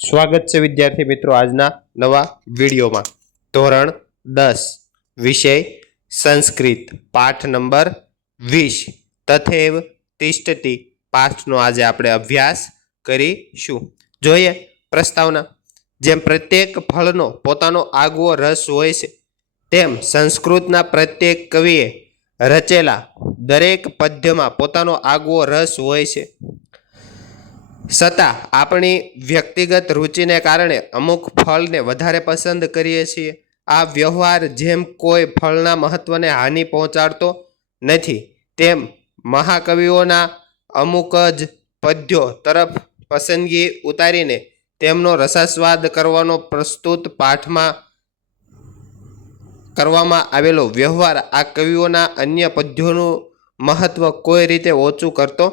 સ્વાગત છે વિદ્યાર્થી મિત્રો આજના નવા વિડીયોમાં. ધોરણ દસ, વિષય સંસ્કૃત, પાઠ નંબર વીસ. તથેવ તિષ્ઠતિ પાઠનો આજે આપણે અભ્યાસ કરીશું. જોઈએ પ્રસ્તાવના. જેમ પ્રત્યેક ફળનો પોતાનો આગવો રસ હોય છે, તેમ સંસ્કૃતના પ્રત્યેક કવિએ રચેલા દરેક પદ્યમાં પોતાનો આગવો રસ હોય છે. છતાં આપણી વ્યક્તિગત રુચિને કારણે અમુક ફળને વધારે પસંદ કરીએ છીએ. આ વ્યવહાર જેમ કોઈ ફળના મહત્વને હાનિ પહોંચાડતો નથી, તેમ મહાકવિઓના અમુક જ પદ્યો તરફ પસંદગી ઉતારીને તેમનો રસાસ્વાદ કરવાનો પ્રસ્તુત પાઠમાં કરવામાં આવેલો વ્યવહાર આ કવિઓના અન્ય પદ્યોનું મહત્વ કોઈ રીતે ઓછું કરતો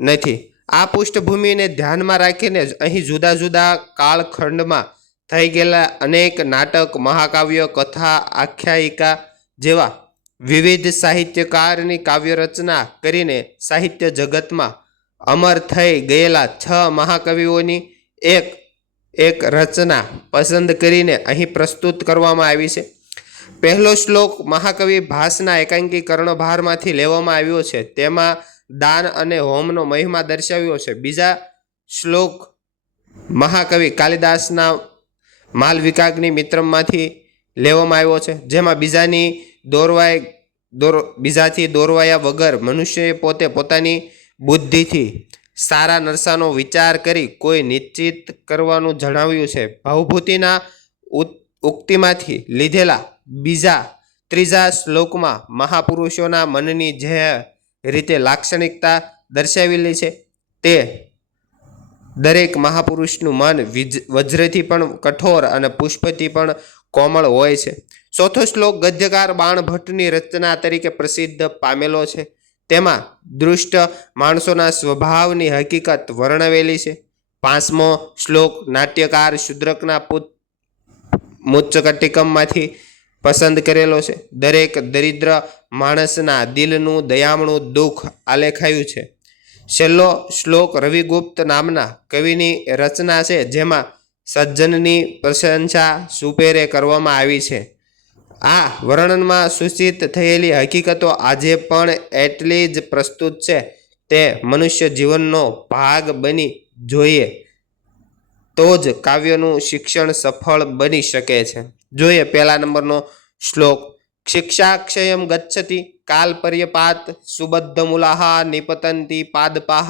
નથી. આ પૃષ્ઠભૂમિને ધ્યાનમાં રાખીને જ અહીં જુદા જુદા કાળખંડમાં થઈ ગયેલા અનેક નાટક, મહાકાવ્ય, કથા, આખ્યાયિકા જેવા વિવિધ સાહિત્યકારની કાવ્ય રચના કરીને સાહિત્ય જગતમાં અમર થઈ ગયેલા છ મહાકવિઓની એક એક રચના પસંદ કરીને અહીં પ્રસ્તુત કરવામાં આવી છે. પહેલો શ્લોક મહાકવિ ભાસના એકાંકીકરણ ભારમાંથી લેવામાં આવ્યો છે. તેમાં દાન અને હોમનો મહિમા દર્શાવ્યો છે. બીજા શ્લોક, મહાકવિ કાલિદાસના માલ વિકાગની મિત્રમાંથી લેવામાં આવ્યો છે, જેમાં બીજાની દોરવાય, દોર, બીજાથી દોરવાયા વગર મનુષ્યએ પોતે પોતાની બુદ્ધિથી સારા નરસાનો વિચાર કરી કોઈ નિશ્ચિત કરવાનું જણાવ્યું છે. ભાવભૂતિના ઉક્તિમાંથી લીધેલા બીજા, ત્રીજા શ્લોકમાં મહાપુરુષોના મનની જે રીતે લાક્ષણિકતા દર્શાવેલી છે. તે દરેક મહાપુરુષનું મન વિજ- વજ્રથી પણ કઠોર અને પુષ્પથી પણ કોમળ હોય છે. ચોથો શ્લોક, ગદ્યકાર બાણભટ્ટની રચના તરીકે પ્રસિદ્ધ પામેલો છે. તેમાં દૃષ્ટ માણસોના સ્વભાવની હકીકત વર્ણવેલી છે. પાંચમો શ્લોક, નાટ્યકાર શુદ્રકના પુત મુચ્ચકટિકમમાંથી પસંદ કરેલો છે. દરેક દરિદ્ર માણસના દિલનું દયામણું દુઃખ આલેખાયું છે. છેલ્લો શ્લોક રવિગુપ્ત નામના કવિની રચના છે, જેમાં સજ્જનની પ્રશંસા સુપેરે કરવામાં આવી છે. આ વર્ણનમાં સૂચિત થયેલી હકીકતો આજે પણ એટલી જ પ્રસ્તુત છે, તે મનુષ્ય જીવનનો ભાગ બની જોઈએ. તો જ કાવ્યનું શિક્ષણ સફળ બની શકે છે. જોઈએ, પહેલા નંબરનો શ્લોક. શિક્ષાક્ષયમ ગચ્છતિ કાલપર્યપાત સુબદ્ધ મુલાહા નિપતંતી પાદપાહ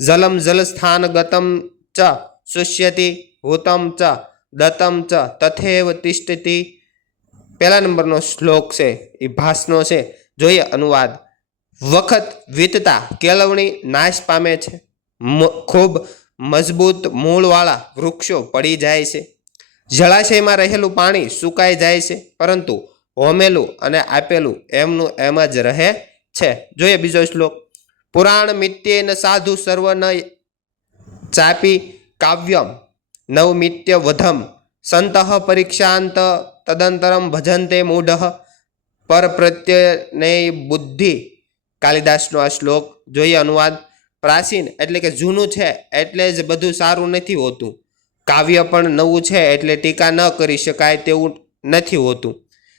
જલમ જલસ્થાન ગતમ ચ શુષ્યતિ હુતમ ચ દતમ ચ તથેવ તિષ્ઠતિ. પહેલા નંબરનો શ્લોક છે, એ ભાષનો છે. જોઈએ, અનુવાદ. વખત વીતતા કેળવણી નાશ પામે છે. ખૂબ મજબૂત મૂળવાળા વૃક્ષો પડી જાય છે. જળાશયમાં રહેલું પાણી સુકાઈ જાય છે, પરંતુ હોમેલું અને આપેલું એમનું એમ જ રહે છે. જોઈએ બીજો શ્લોક. પુરાણ મિત્યેન સાધુ સર્વન ચાપી કાવ્યમ, નવમિત્ય વધમ, સંત પરીક્ષાંત, તદંતરમ ભજંતે મૂઢ, પર પ્રત્યય બુદ્ધિ. કાલિદાસનો આ શ્લોક જોઈએ અનુવાદ. પ્રાચીન એટલે કે જૂનું છે, એટલે જ બધું સારું નથી હોતું. કાવ્ય પણ નવું છે એટલે ટીકા ન કરી શકાય તેવું નથી હોતું.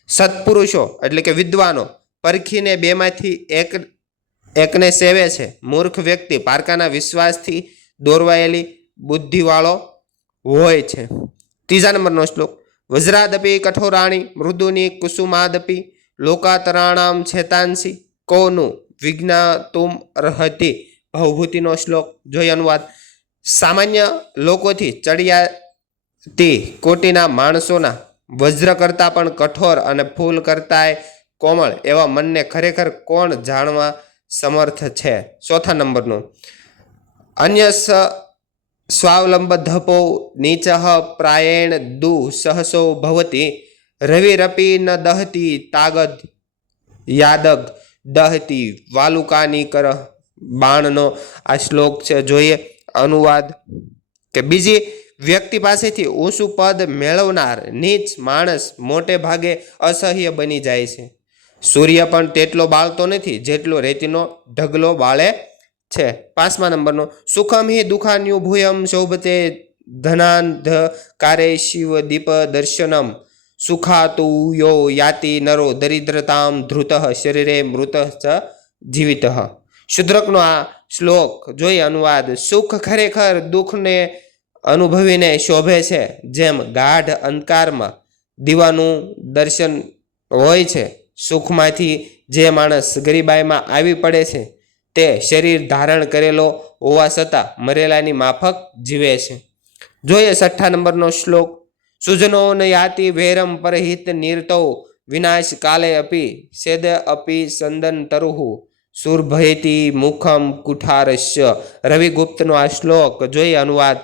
સત્પુરુષો એટલે કે વિદ્વાનો પરખીને બેમાંથી એક, એકને સેવે છે. મૂર્ખ વ્યક્તિ પારકાના વિશ્વાસથી દોરવાયેલી બુદ્ધિવાળો હોય છે. ત્રીજા નંબરનો શ્લોક. વજ્રાદપી કઠોરાણી મૃદુની કુસુમાદપી લોકાતરાણામ છેતાંસી. કોનું વિજ્ઞાતુમ રહતી ભવભૂતિનો શ્લોક. જોઈ અનુવાદ. સામાન્ય લોકોથી ચડિયાતી કોટીના માણસોના વજ્ર કરતાં પણ કઠોર અને ફૂલ કરતાંય કોમળ એવા મનને ખરેખર કોણ જાણવા સમર્થ છે? ચોથા નંબરનું. અન્ય સ સ્વાવલંબ ધપો નીચ પ્રાયેણ દુ સહસો ભવતી રવિરપી ન દહતી તાગદ યાદગ દહતી વાલુકાની કર બાણનો આ શ્લોક છે. જોઈએ અનુવાદ કે બીજી વ્યક્તિ પાસેથી ઊંચું પદ મેળવનાર નીચ માણસ મોટે ભાગે અસહ્ય બની જાય છે. સૂર્ય પણ તેટલો બાળતો નથી જેટલો રેતીનો ઢગલો બાળે છે. પાંચમા નંબરનો, સુખમ હિ દુખાન્યુ ભૂયમ શોભતે ધનાંધ કારે શિવ દીપ દર્શનમ. સુખાતુ યો યાતિ નરો દરિદ્રતામ ધૃત શરીરે મૃત જીવિત. શુદ્રકનો આ શ્લોક જોઈ અનુવાદ. સુખ ખરેખર દુઃખને અનુભવીને શોભે છે. જેમ ગાઢ અંધકારમાં દીવાનું દર્શન હોય છે, સુખમાંથી જે માણસ ગરીબાઈમાં આવી પડે છે, તે શરીર ધારણ કરેલો હોવા છતાં મરેલાની માફક જીવે છે. જોઈએ છઠ્ઠા નંબરનો શ્લોક. સુજનો યાતિ વેરમ પરહિત નિર્તૌ વિનાશ કાલે અપી, સેદ અપી સંદન તરુહુ. સુરભયતી મુખમ કુઠારસ્ય. રવિગુપ્તનો આ શ્લોક જોઈ અનુવાદ.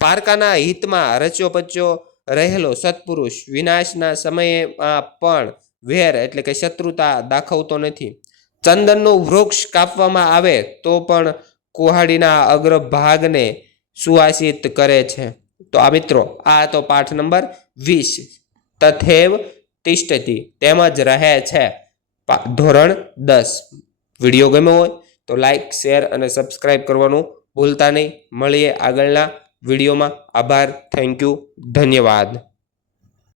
પારકાના હિતમાં રચ્યો પચ્યો રહેલો સત્પુરુષ વિનાશના સમયમાં પણ વેર એટલે કે શત્રુતા દાખવતો નથી. ચંદનનું વૃક્ષ કાપવામાં આવે તો પણ કુહાડીના અગ્રભાગને સુવાસિત કરે છે. તો આ મિત્રો, આ તો પાઠ નંબર વીસ. તથેવ તિષ્ઠતી. તેમજ રહે છે. ધોરણ દસ. વીડિયો ગમ્યો હોય તો લાઈક શેર અને સબસ્ક્રાઈબ કરવાનું ભૂલતા નહીં. મળીએ આગળના વિડીયોમાં. આભાર. થેન્ક યુ ધન્યવાદ.